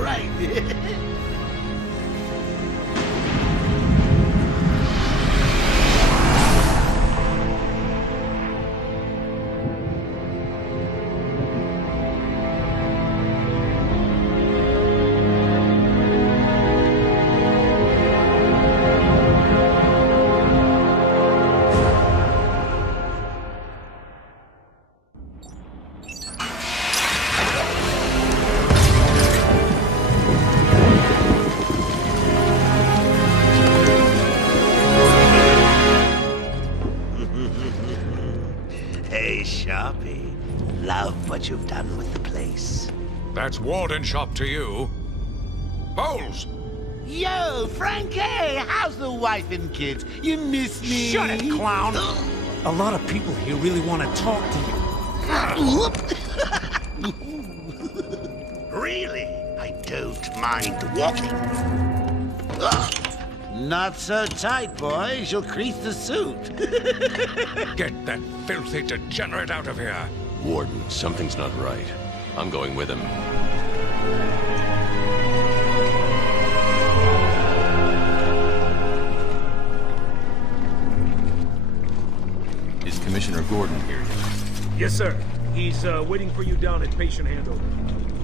right. Hey, Sharpie. Love what you've done with the place. That's Warden Shop to you. Bowles! Yo, Frankie! How's the wife and kids? You miss me? Shut it, clown! A lot of people here really want to talk to you. Really? I don't mind walking. Not so tight, boys. You'll crease the suit. Get that filthy degenerate out of here! Warden, something's not right. I'm going with him. Is Commissioner Gordon here yet? Yes, sir. He's waiting for you down at patient handover.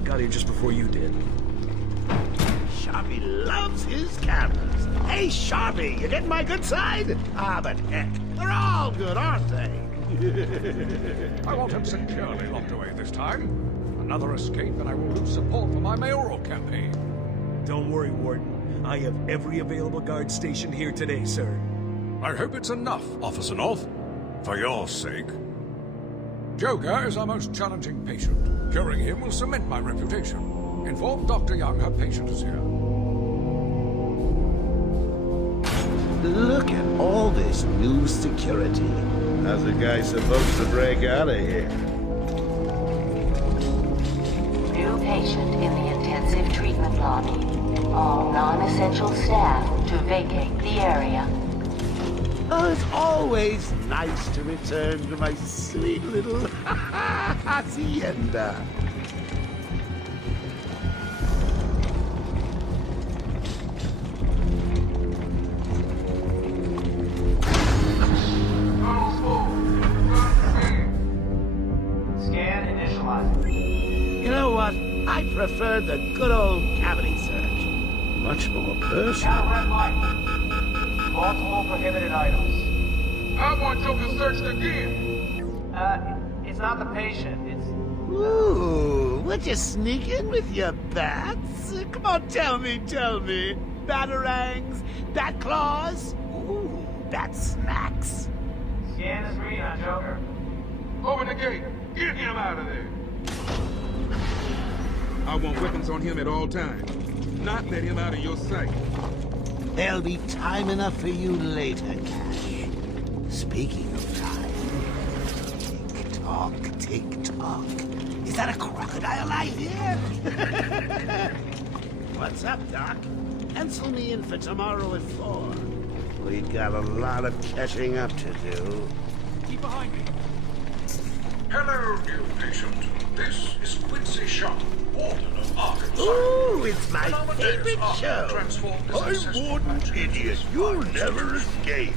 Got here just before you did. Sharpie loves his cameras. Hey, Sharpie, you getting my good side? Ah, but heck, they're all good, aren't they? I want him securely locked away this time. Another escape and I will lose support for my mayoral campaign. Don't worry, Warden. I have every available guard stationed here today, sir. I hope it's enough, Officer North. For your sake. Joker is our most challenging patient. Curing him will cement my reputation. Inform Dr. Young her patient is here. Look at all this new security. How's a guy supposed to break out of here? New patient in the intensive treatment lobby. All non-essential staff to vacate the area. Oh, it's always nice to return to my sweet little hacienda. Scan initializing. You know what? I prefer the good old cavity search. Much more personal. Got a red light. Multiple prohibited items. I want Joker searched again. It's not the patient. It's... Ooh, would you sneak in with your bats? Come on, tell me. Batarangs, bat claws, ooh, bat smacks. Scan is reading on Joker. Open the gate. Get him out of there. I want weapons on him at all times. Not let him out of your sight. There'll be time enough for you later, Cash. Speaking of time, tick-tock. Is that a crocodile I hear? What's up, Doc? Pencil me in for tomorrow at 4. We got a lot of catching up to do. Keep behind me. Hello, new patient. This is Quincy Sharp, Warden of Arkham. Ooh, it's my favorite show. I'm Warden Idiot. You'll never escape.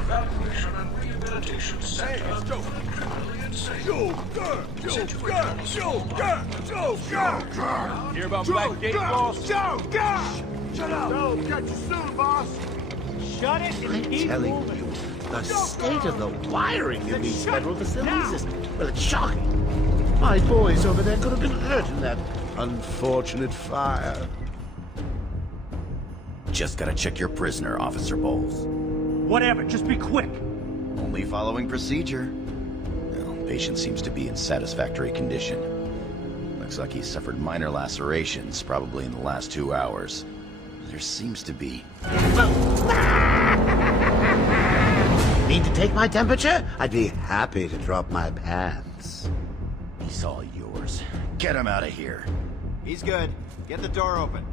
Evaluation and Rehabilitation Center. Joker! Hear about Black Gate, boss? Joker! Shut up! No, catch you soon, boss! Shut it and I'm keep telling moving. you, the state of the wiring in these federal facilities is, well, it's shocking. My boys over there could have been hurt in that unfortunate fire. Just gotta check your prisoner, Officer Bowles. Whatever, just be quick. Only following procedure. Well, patient seems to be in satisfactory condition. Looks like he suffered minor lacerations, probably in the last 2 hours. There seems to be... Need to take my temperature? I'd be happy to drop my pants. He's all yours. Get him out of here. He's good. Get the door open.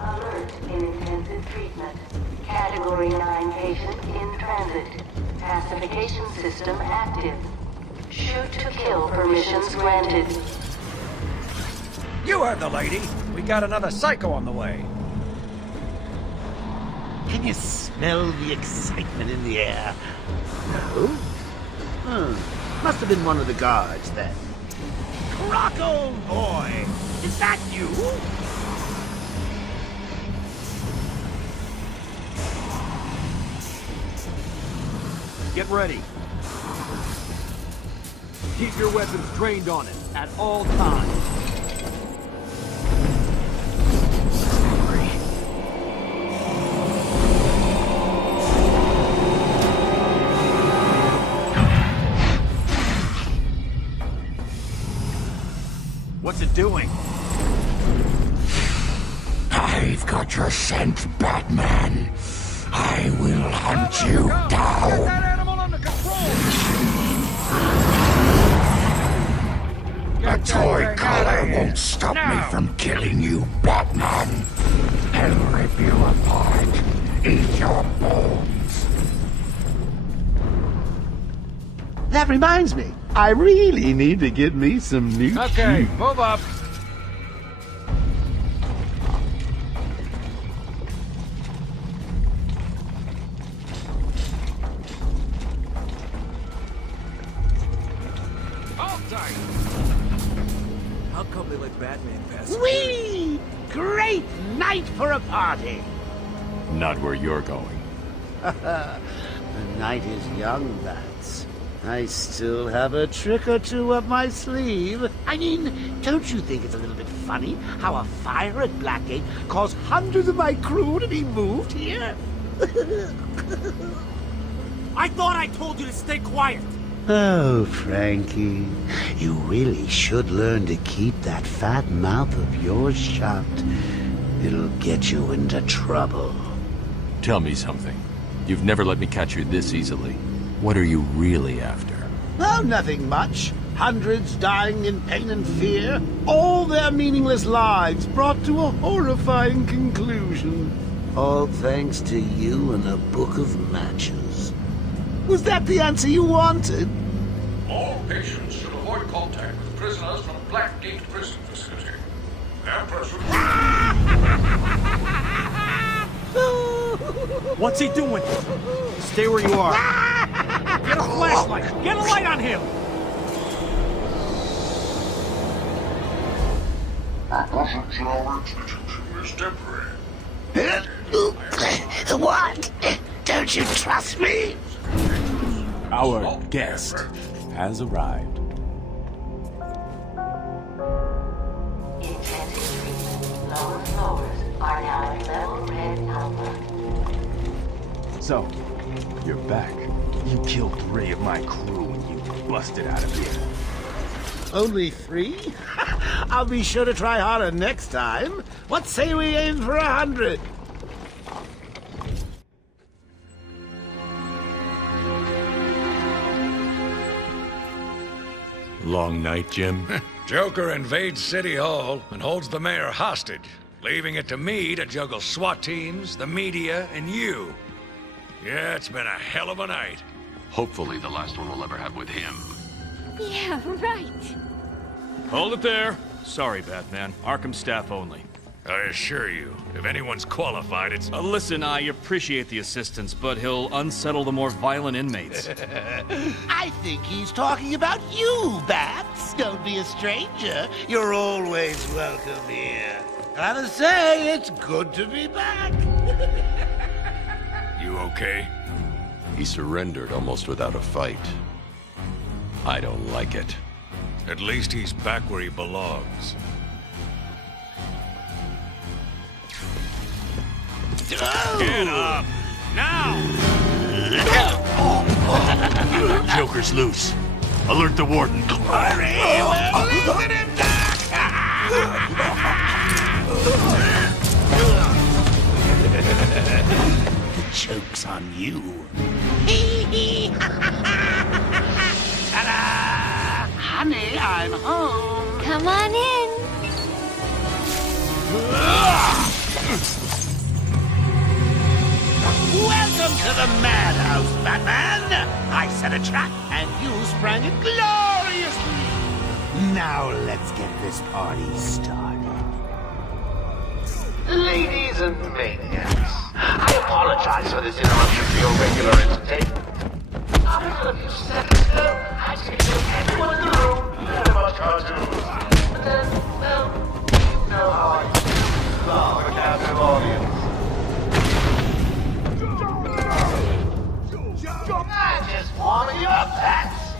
Alert in intensive treatment. Category 9 patient in transit. Pacification system active. Shoot to kill permissions granted. You heard the lady. We got another psycho on the way. Can you smell the excitement in the air? No? Must have been one of the guards then. Croc, old boy! Is that you? Get ready. Keep your weapons trained on it at all times. What's it doing? I've got your scent, Batman. I will hunt you Get down. that animal under control! A toy collar won't stop me from killing you, Batman. I'll rip you apart. Eat your bones. That reminds me, I really need to get me some new Okay, shoes. move up. Hold tight! How come they let Batman pass? Whee! Great night for a party! Not where you're going. The night is young, Bats. I still have a trick or two up my sleeve. I mean, don't you think it's a little bit funny how a fire at Blackgate caused hundreds of my crew to be moved here? I thought I told you to stay quiet. Oh, Frankie, you really should learn to keep that fat mouth of yours shut. It'll get you into trouble. Tell me something. You've never let me catch you this easily. What are you really after? Oh, nothing much. Hundreds dying in pain and fear. All their meaningless lives brought to a horrifying conclusion. All thanks to you and a book of matches. Was that the answer you wanted? All patients should avoid contact with prisoners from Blackgate Prison Facility. Their person... What's he doing? Stay where you are. Get a flashlight. Get a light on him. Our presence in our institution is temporary. What? Don't you trust me? Our guest has arrived. Intensive treatment. Lower floors are now at level red alpha. So, you're back. You killed 3 of my crew when you busted out of here. Only 3? I'll be sure to try harder next time. What say we aim for 100? Long night, Jim? Joker invades City Hall and holds the mayor hostage, leaving it to me to juggle SWAT teams, the media, and you. Yeah, it's been a hell of a night. Hopefully the last one we'll ever have with him. Yeah, right. Hold it there. Sorry, Batman. Arkham staff only. I assure you, if anyone's qualified, it's... Listen, I appreciate the assistance, but he'll unsettle the more violent inmates. I think he's talking about you, Bats. Don't be a stranger. You're always welcome here. Gotta say, it's good to be back. You okay? He surrendered almost without a fight. I don't like it. At least he's back where he belongs. Get up! Now! Joker's loose. Alert the warden. Hurry! We're losing him, The joke's on you. Ta-da! Honey, I'm home. Come on in. Welcome Welcome to the madhouse, Batman! I set a trap, and you sprang it gloriously! Now let's get this party started. Ladies and maniacs, I apologize for this interruption to your regular entertainment. After a few seconds ago, I scheduled everyone in the room very much cartoons. But then, well, you know how I do. Love a captive audience. I'm just warming you up, Pats.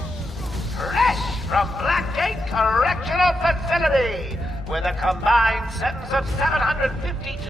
Fresh from Blackgate Correctional Facility, with a combined sentence of 752